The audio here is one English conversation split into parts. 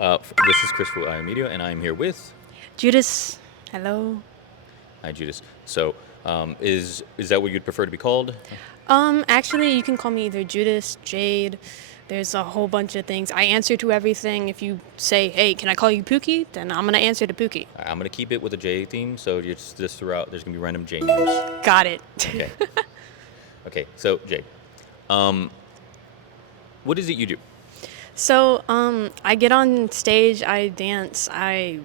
This is Chris for iMedia, and I'm here with Judas, hello. Hi Judas. So, is that what you'd prefer to be called? Actually, you can call me either Judas, Jade. There's a whole bunch of things. I answer to everything. If you say, "Hey, can I call you Pookie?" then I'm gonna answer to Pookie. I'm gonna keep it with a J theme, so you're just throughout. There's gonna be random J names. Got it. Okay. Okay. So Jade, um, what is it you do? So, I get on stage, I dance,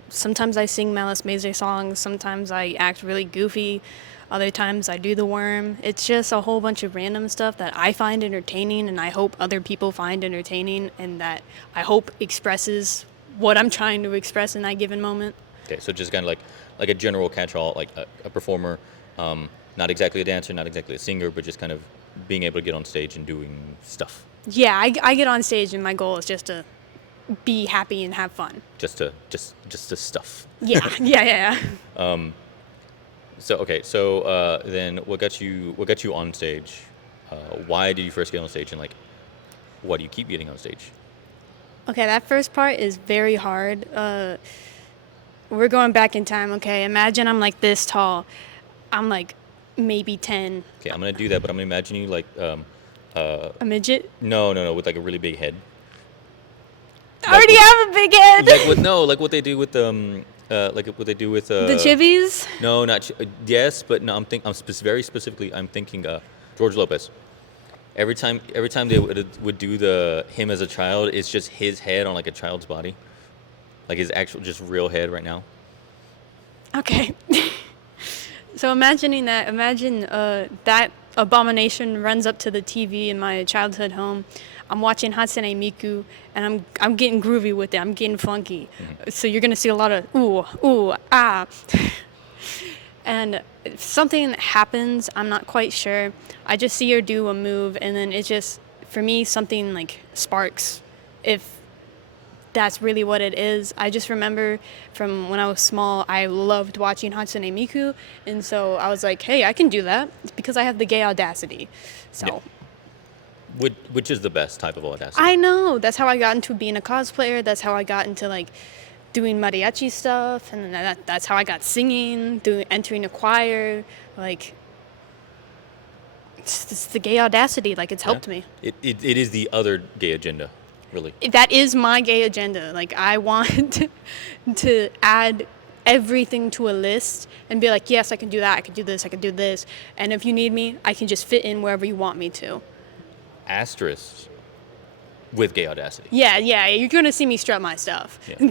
sometimes I sing Malice Mazer songs, sometimes I act really goofy, other times I do the worm. It's just a whole bunch of random stuff that I find entertaining and I hope other people find entertaining and that I hope expresses what I'm trying to express in that given moment. Okay. So just kind of like a general catch-all, like a performer, not exactly a dancer, not exactly a singer, but just kind of being able to get on stage and doing stuff. Yeah, I get on stage and my goal is just to be happy and have fun. Just to stuff. Yeah, yeah. So okay, so then what got you on stage? Why did you first get on stage, and like, why do you keep getting on stage? Okay, that first part is very hard. We're going back in time, okay? Imagine I'm like this tall. I'm like maybe 10. Okay, I'm gonna do that, but I'm gonna imagine you like A midget? no, with like a really big head. I already have a big head! Like what they do with like what they do with The chivies? No, not yes, but no. Very specifically. I'm thinking George Lopez. Every time they would do him as a child, it's just his head on like a child's body, like his actual just real head right now. Okay. So imagine that abomination runs up to the TV in my childhood home. I'm watching Hatsune Miku, and I'm getting groovy with it. I'm getting funky. Mm-hmm. So you're gonna see a lot of ooh, ah. And if something happens, I'm not quite sure. I just see her do a move, and then it just, for me, something like sparks. If that's really what it is. I just remember from when I was small, I loved watching Hatsune Miku, and so I was like, hey, I can do that. It's because I have the gay audacity. So Yeah. Which is the best type of audacity? I know. That's how I got into being a cosplayer. That's how I got into like doing mariachi stuff, and that's how I got singing, entering a choir. Like, it's the gay audacity. Like, it's helped me. It is the other gay agenda, really. That is my gay agenda. Like, I want to add everything to a list and be like, yes, I can do that, I can do this, I can do this. And if you need me, I can just fit in wherever you want me to. Asterisk with gay audacity. Yeah, you're going to see me strut my stuff. Yeah.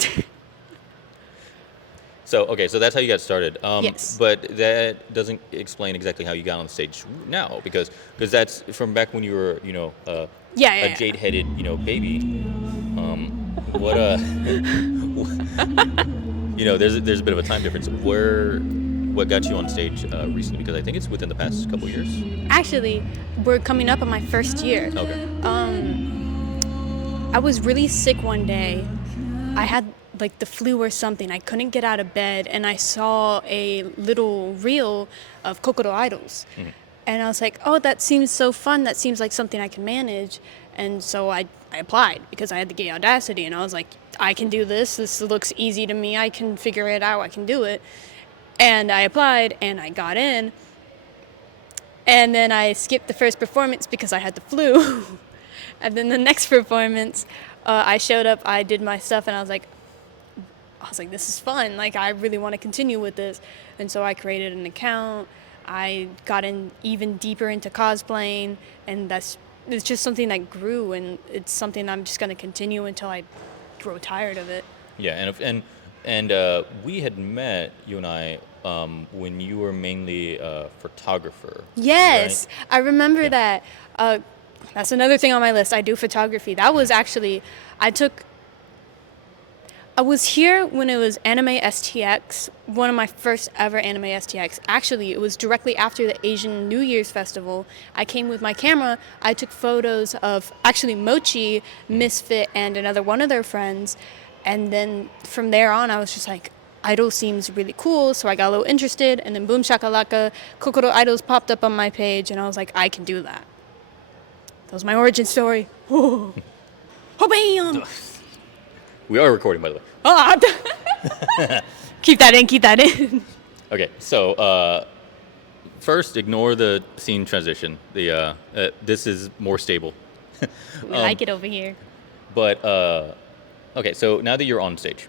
So that's how you got started. Yes. But that doesn't explain exactly how you got on stage now, because that's from back when you were, a jade-headed, baby. What there's a bit of a time difference. What got you on stage recently? Because I think it's within the past couple years. Actually, we're coming up on my first year. Okay. I was really sick one day. I had like the flu or something. I couldn't get out of bed, and I saw a little reel of Kokoro Idols. Mm-hmm. And I was like, oh, that seems so fun. That seems like something I can manage. And so I applied because I had the gay audacity, and I was like, I can do this. This looks easy to me. I can figure it out. I can do it. And I applied, and I got in. And then I skipped the first performance because I had the flu. And then the next performance, I showed up, I did my stuff, and I was like, this is fun. Like, I really want to continue with this. And so I created an account. I got in even deeper into cosplaying, and it's just something that grew, and it's something I'm just going to continue until I grow tired of it. Yeah, and we had met, you and I, when you were mainly a photographer. Yes, right? I remember that. That's another thing on my list. I do photography. That was actually, I was here when it was Anime STX, one of my first ever Anime STX. Actually, it was directly after the Asian New Year's Festival. I came with my camera. I took photos of actually Mochi, Misfit, and another one of their friends. And then from there on, I was just like, Idol seems really cool. So I got a little interested. And then boom shakalaka, Kokoro Idols popped up on my page. And I was like, I can do that. That was my origin story. Oh, bam! We are recording, by the way. Oh, keep that in. Keep that in. Okay, so first, ignore the scene transition. This is more stable. We like it over here. But okay, so now that you're on stage,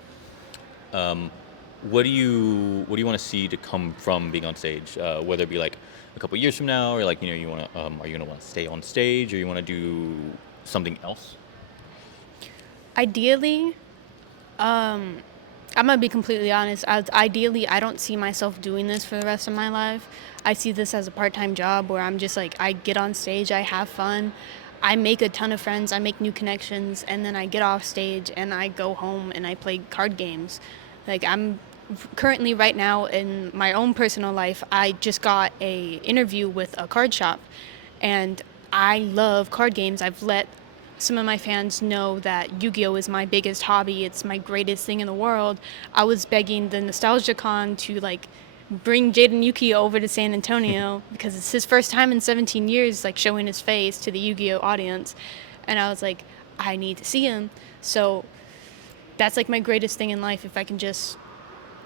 what do you want to see to come from being on stage? Whether it be like a couple years from now, or like you want to are you gonna want to stay on stage, or you want to do something else? Ideally, I'm gonna be completely honest. Ideally, I don't see myself doing this for the rest of my life. I see this as a part-time job where I'm just like, I get on stage, I have fun, I make a ton of friends, I make new connections, and then I get off stage and I go home and I play card games. Like, I'm currently right now in my own personal life, I just got a interview with a card shop, and I love card games. I've let some of my fans know that Yu-Gi-Oh is my biggest hobby. It's my greatest thing in the world. I was begging the NostalgiaCon to like bring Jaden Yuki over to San Antonio because it's his first time in 17 years like showing his face to the Yu-Gi-Oh audience, and I was like, I need to see him. So that's like my greatest thing in life, if I can just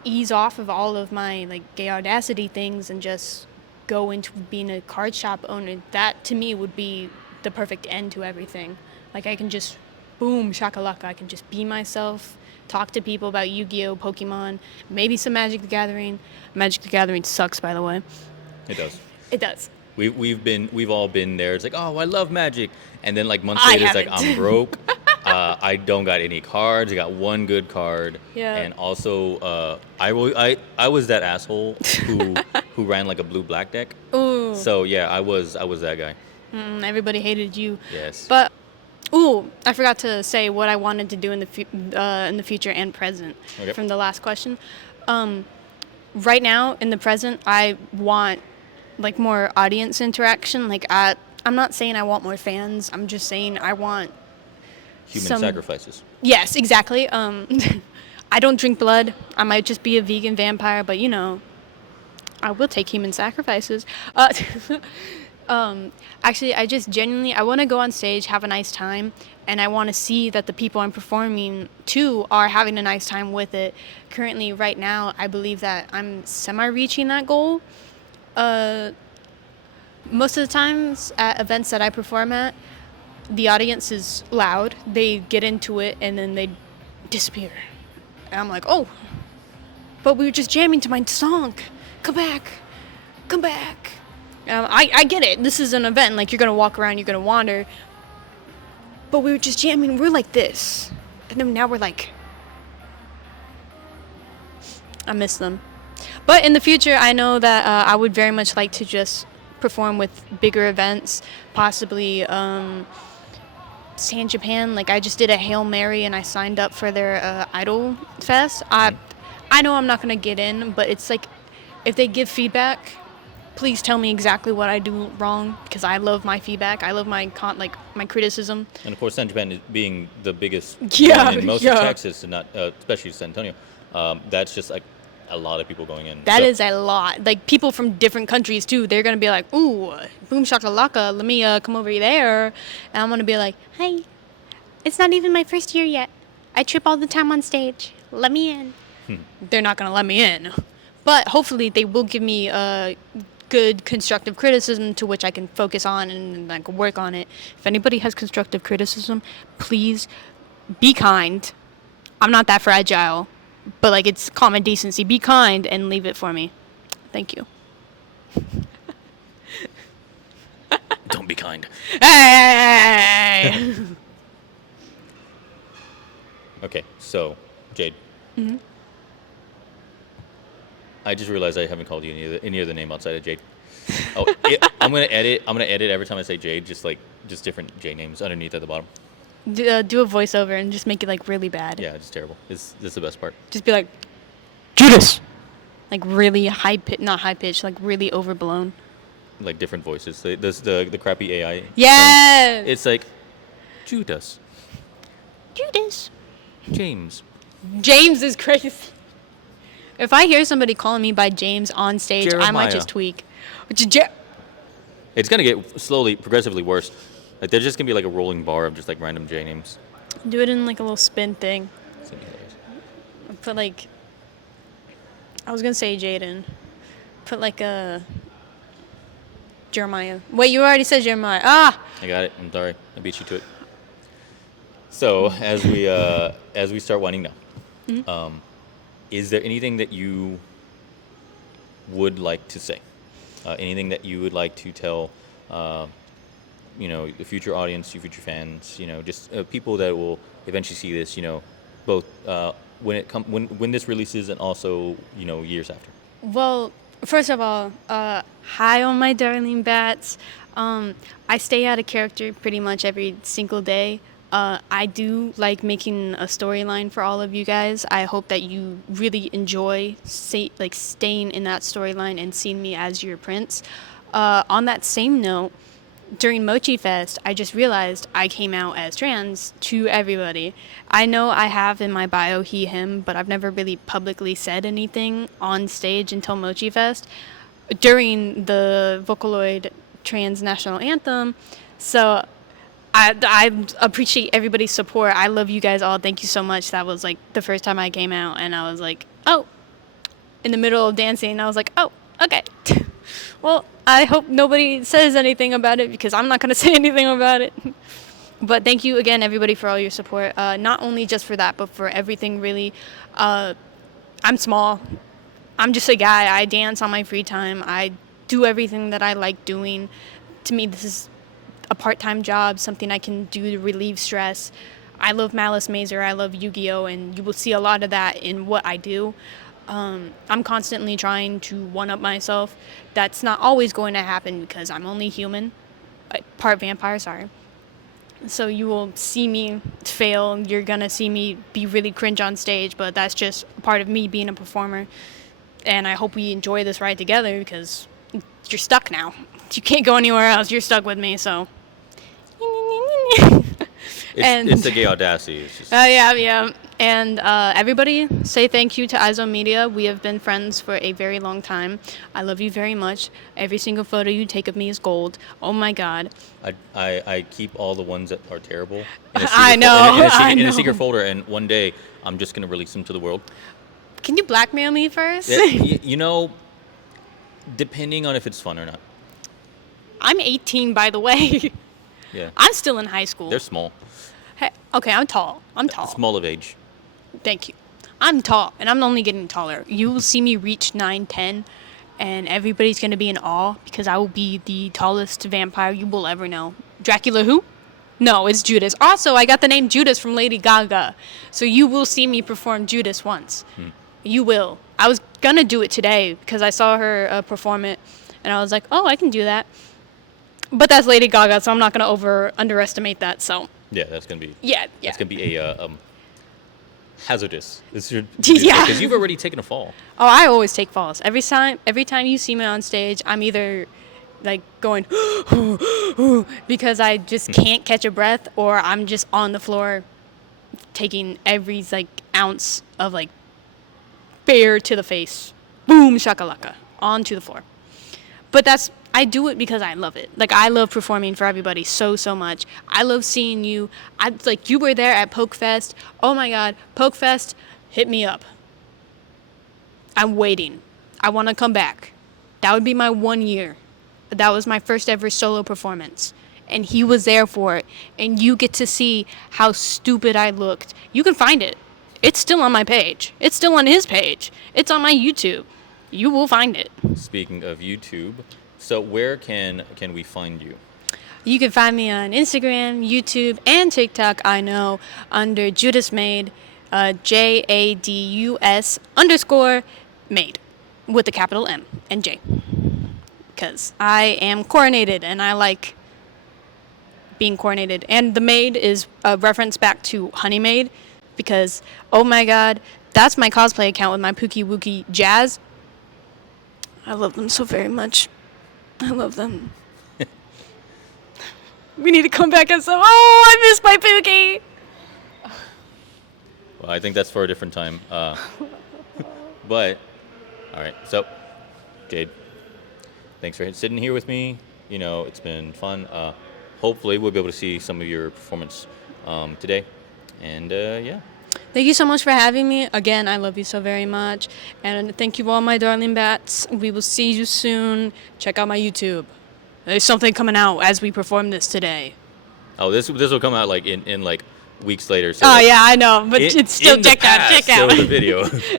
ease off of all of my like gay audacity things and just go into being a card shop owner. That to me would be the perfect end to everything. Like, I can just, boom, shakalaka, I can just be myself, talk to people about Yu-Gi-Oh, Pokemon, maybe some Magic the Gathering. Magic the Gathering sucks, by the way. It does. It does. We've all been there. It's like, oh, I love Magic, and then like months I later, it's like, haven't. I'm broke. I don't got any cards. I got one good card. Yeah. And also, I was that asshole who ran like a blue-black deck. Ooh. So yeah, I was that guy. Everybody hated you. Yes. But, I forgot to say what I wanted to do in the future and present Okay. from the last question. Right now, in the present, I want like more audience interaction. Like, I'm not saying I want more fans. I'm just saying I want Human sacrifices. Yes, exactly. I don't drink blood. I might just be a vegan vampire, but I will take human sacrifices. Actually, I just genuinely, I want to go on stage, have a nice time, and I want to see that the people I'm performing to are having a nice time with it. Currently, right now, I believe that I'm semi-reaching that goal. Most of the times at events that I perform at, the audience is loud. They get into it, and then they disappear. And I'm like, oh, but we were just jamming to my song. Come back. Come back. I get it. This is an event. Like, you're going to walk around, you're going to wander. But we were just jamming. We're like this. And then now we're like, I miss them. But in the future, I know that I would very much like to just perform with bigger events, possibly San Japan. Like, I just did a Hail Mary and I signed up for their Idol Fest. I know I'm not going to get in, but it's like, if they give feedback, please tell me exactly what I do wrong, because I love my feedback. I love my my criticism. And of course, San Japan is being the biggest Yeah, one in most yeah. of Texas, and not especially San Antonio. That's just like a lot of people going in. That So- is a lot. Like, people from different countries too. They're gonna be like, "Ooh, boom shakalaka, let me come over there," and I'm gonna be like, "Hi, it's not even my first year yet. I trip all the time on stage. Let me in." They're not gonna let me in, but hopefully they will give me good constructive criticism to which I can focus on and like work on it. If anybody has constructive criticism, please be kind. I'm not that fragile, but like, it's common decency. Be kind and leave it for me. Thank you. Don't be kind. Hey! Okay, so Jade. Mm-hmm. I just realized I haven't called you any other name outside of Jade. Oh, I'm gonna edit every time I say Jade, just different J names underneath at the bottom. Do a voiceover and just make it like really bad. Yeah, it's terrible. This is the best part. Just be like, Judas! Like, really high pitch, not high pitch, like really overblown. Like different voices. The crappy AI. Yes! It's like Judas, Judas. James. James is crazy. If I hear somebody calling me by James on stage, I Jeremiah. might just tweak. It's gonna get slowly, progressively worse. Like, there's just gonna be like a rolling bar of just like random J names. Do it in like a little spin thing. It's gonna be hilarious. Put like, I was gonna say Jaden. Put like a Jeremiah. Wait, you already said Jeremiah. Ah, I got it. I'm sorry. I beat you to it. So as we start winding down, is there anything that you would like to say? Anything that you would like to tell, the future audience, your future fans, just people that will eventually see this, both when this releases and also, years after. well, first of all, hi, all my darling bats. I stay out of character pretty much every single day. I do like making a storyline for all of you guys. I hope that you really enjoy staying in that storyline and seeing me as your prince. On that same note, during Mochi Fest, I just realized I came out as trans to everybody. I know I have in my bio he, him, but I've never really publicly said anything on stage until Mochi Fest during the Vocaloid Trans National Anthem. So I appreciate everybody's support. I love you guys all. Thank you so much. That was like the first time I came out, and I was like, oh, in the middle of dancing, I was like, oh, okay. Well, I hope nobody says anything about it because I'm not going to say anything about it. But thank you again, everybody, for all your support. Not only just for that, but for everything, really. I'm small. I'm just a guy. I dance on my free time. I do everything that I like doing. To me, this is a part-time job, something I can do to relieve stress. I love Malice Mazer. I love Yu-Gi-Oh! And you will see a lot of that in what I do. I'm constantly trying to one-up myself. That's not always going to happen because I'm only human, part vampire, sorry. So you will see me fail. You're going to see me be really cringe on stage, but that's just part of me being a performer. And I hope we enjoy this ride together because you're stuck now. You can't go anywhere else. You're stuck with me, so. It's the gay audacity. It's just... yeah. And everybody, say thank you to Izone Media. We have been friends for a very long time. I love you very much. Every single photo you take of me is gold. Oh my God. I keep all the ones that are terrible. I know. In a secret folder, and one day I'm just gonna release them to the world. Can you blackmail me first? Yeah, depending on if it's fun or not. I'm 18, by the way. Yeah. I'm still in high school. They're small. Hey, okay, I'm tall. Small of age. Thank you. I'm tall, and I'm only getting taller. You will see me reach 9'10", and everybody's going to be in awe because I will be the tallest vampire you will ever know. Dracula who? No, it's Judas. Also, I got the name Judas from Lady Gaga, so you will see me perform Judas once. You will. I was going to do it today because I saw her perform it, and I was like, oh, I can do that. But that's Lady Gaga, so I'm not going to underestimate that, so... Yeah, that's gonna be. Yeah. That's gonna be a hazardous. Yeah. Because you've already taken a fall. Oh, I always take falls. Every time you see me on stage, I'm either like going because I just can't catch a breath, or I'm just on the floor taking every ounce of bear to the face, boom shakalaka onto the floor. But I do it because I love it. I love performing for everybody so much. I love seeing you. You were there at Poke Fest. Oh my God, Poke Fest, hit me up. I'm waiting. I want to come back. That would be my 1 year. That was my first ever solo performance. And he was there for it. And you get to see how stupid I looked. You can find it. It's still on my page. It's still on his page. It's on my YouTube. You will find it. Speaking of YouTube, so where can we find you? You can find me on Instagram, YouTube, and TikTok, I know, under Judas Made, JADUS_Made, with a capital M and J. Because I am coronated, and I like being coronated. And the Maid is a reference back to Honey Maid, because, oh my God, that's my cosplay account with my Pookie Wookie Jazz. I love them so very much. I love them. We need to come back and say, oh, I miss my Pookie. Well, I think that's for a different time. But, all right. So, Jade, thanks for sitting here with me. It's been fun. Hopefully, we'll be able to see some of your performance today. And, yeah. Thank you so much for having me. Again, I love you so very much. And thank you all my darling bats. We will see you soon. Check out my YouTube. There's something coming out as we perform this today. Oh, this will come out like in like weeks later. So Oh like, yeah, I know, but in- it's still in the check out, past, check there out. was a video.